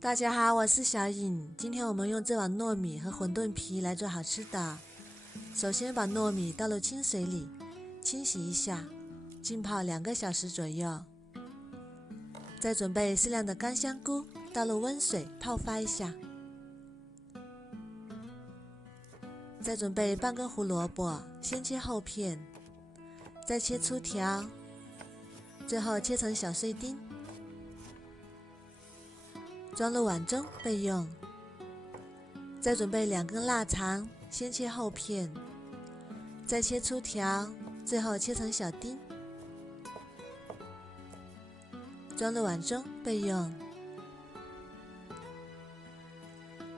大家好，我是小颖。今天我们用这碗糯米和馄饨皮来做好吃的。首先把糯米倒入清水里，清洗一下，浸泡2个小时左右。再准备适量的干香菇，倒入温水泡发一下。再准备半根胡萝卜，先切厚片，再切粗条，最后切成小碎丁。装入碗中备用。再准备2根腊肠，先切厚片，再切粗条，最后切成小丁。装入碗中备用。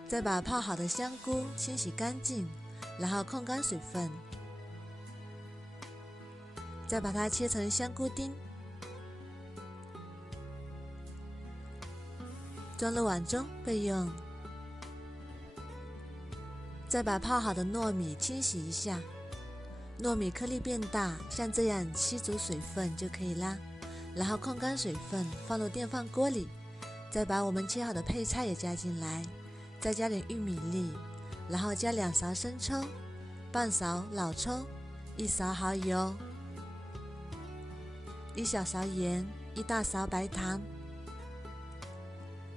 再把泡好的香菇清洗干净，然后控干水分。再把它切成香菇丁。装入碗中备用。再把泡好的糯米清洗一下，糯米颗粒变大，像这样吸足水分就可以啦。然后控干水分，放入电饭锅里。再把我们切好的配菜也加进来，再加点玉米粒，然后加2勺生抽，半勺老抽，1勺蚝油，1小勺盐，1大勺白糖。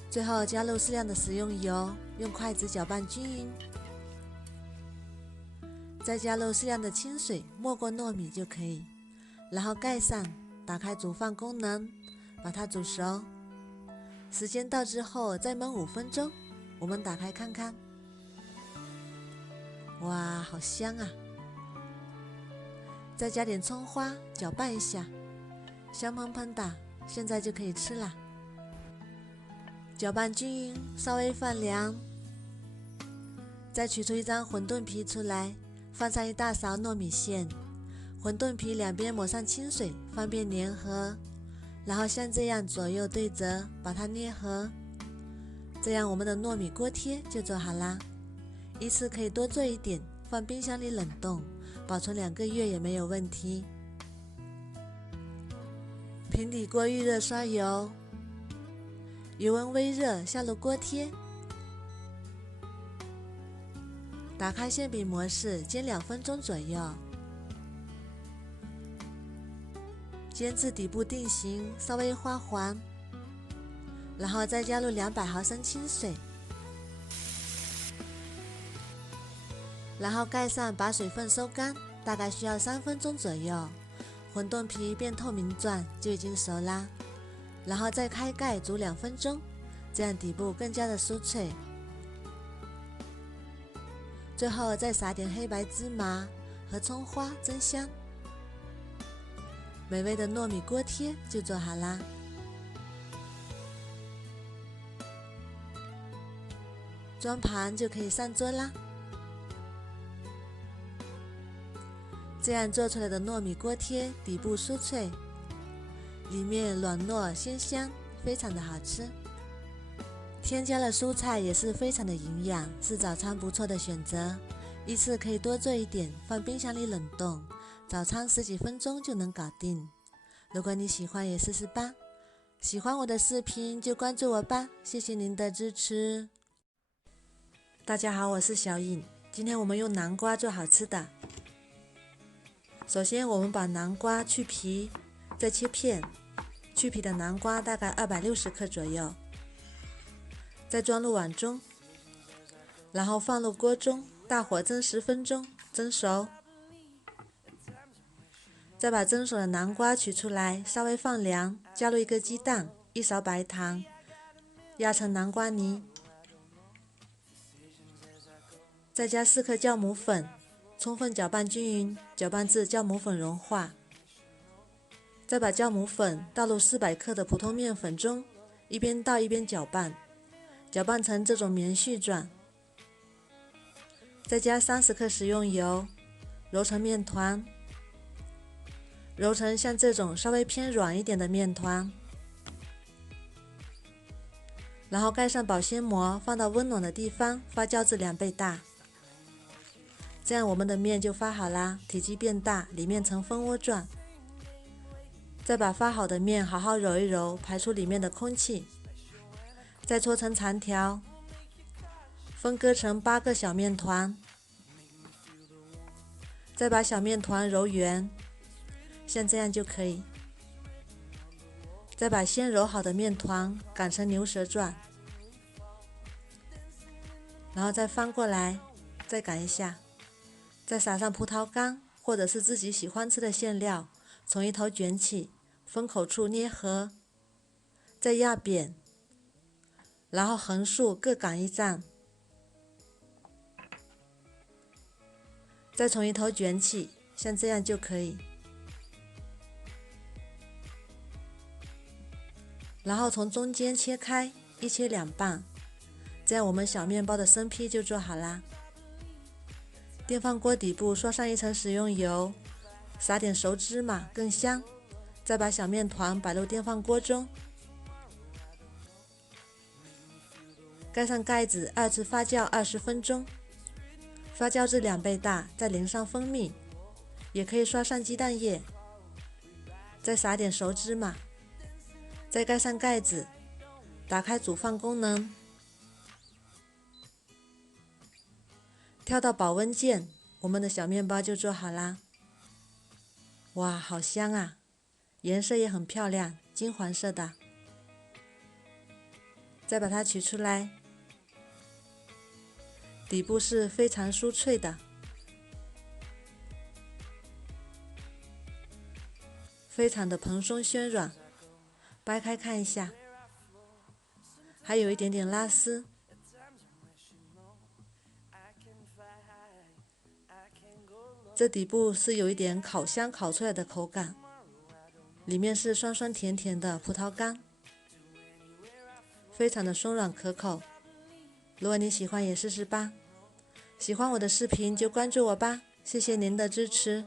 最后加入适量的食用油，用筷子搅拌均匀。再加入适量的清水，没过糯米就可以。然后盖上，打开煮饭功能，把它煮熟。时间到之后再焖5分钟。我们打开看看，哇，好香啊！再加点葱花，搅拌一下，香喷喷的，现在就可以吃了。搅拌均匀，稍微放凉。再取出一张馄饨皮出来，放上1大勺糯米线，馄饨皮两边抹上清水，方便粘合。然后像这样左右对折，把它捏合。这样我们的糯米锅贴就做好啦。一次可以多做一点，放冰箱里冷冻，保存2个月也没有问题。平底锅预热刷油，油温微热，下入锅贴，打开馅饼模式，煎2分钟左右，煎至底部定型，稍微发黄，然后再加入200毫升清水，然后盖上，把水分收干，大概需要3分钟左右，馄饨皮变透明状就已经熟啦。然后再开盖煮2分钟，这样底部更加的酥脆。最后再撒点黑白芝麻和葱花增香。美味的糯米锅贴就做好啦。装盘就可以上桌啦。这样做出来的糯米锅贴底部酥脆，里面软糯鲜香，非常的好吃。添加了蔬菜也是非常的营养，是早餐不错的选择。一次可以多做一点，放冰箱里冷冻，早餐10几分钟就能搞定。如果你喜欢也试试吧。喜欢我的视频就关注我吧，谢谢您的支持。大家好，我是小颖。今天我们用南瓜做好吃的。首先我们把南瓜去皮，再切片。去皮的南瓜大概260克左右。再装入碗中，然后放入锅中，大火蒸10分钟，蒸熟。再把蒸熟的南瓜取出来，稍微放凉，加入1个鸡蛋，1勺白糖，压成南瓜泥。再加4克酵母粉，充分搅拌均匀，搅拌至酵母粉融化。再把酵母粉倒入400克的普通面粉中，一边倒一边搅拌，搅拌成这种棉絮状。再加30克食用油，揉成面团，揉成像这种稍微偏软一点的面团。然后盖上保鲜膜，放到温暖的地方发酵至2倍大。这样我们的面就发好啦，体积变大，里面呈蜂窝状。再把发好的面好好揉一揉，排出里面的空气。再搓成长条，分割成8个小面团，再把小面团揉圆，像这样就可以。再把先揉好的面团擀成牛舌状，然后再翻过来，再擀一下，再撒上葡萄干或者是自己喜欢吃的馅料，从一头卷起，封口处捏合，再压扁，然后横竖各擀一张，再从一头卷起，像这样就可以。然后从中间切开，一切2半，这样我们小面包的生坯就做好啦。电饭锅底部刷上一层食用油，撒点熟芝麻更香，再把小面团摆入电饭锅中，盖上盖子，2次发酵20分钟，发酵至2倍大，再淋上蜂蜜，也可以刷上鸡蛋液，再撒点熟芝麻，再盖上盖子，打开煮饭功能，跳到保温键，我们的小面包就做好啦。哇，好香啊！颜色也很漂亮，金黄色的。再把它取出来，底部是非常酥脆的，非常的蓬松鲜软。掰开看一下，还有一点点拉丝。这底部是有一点烤箱烤出来的口感，里面是酸酸甜甜的葡萄干，非常的松软可口。如果你喜欢也试试吧。喜欢我的视频就关注我吧，谢谢您的支持。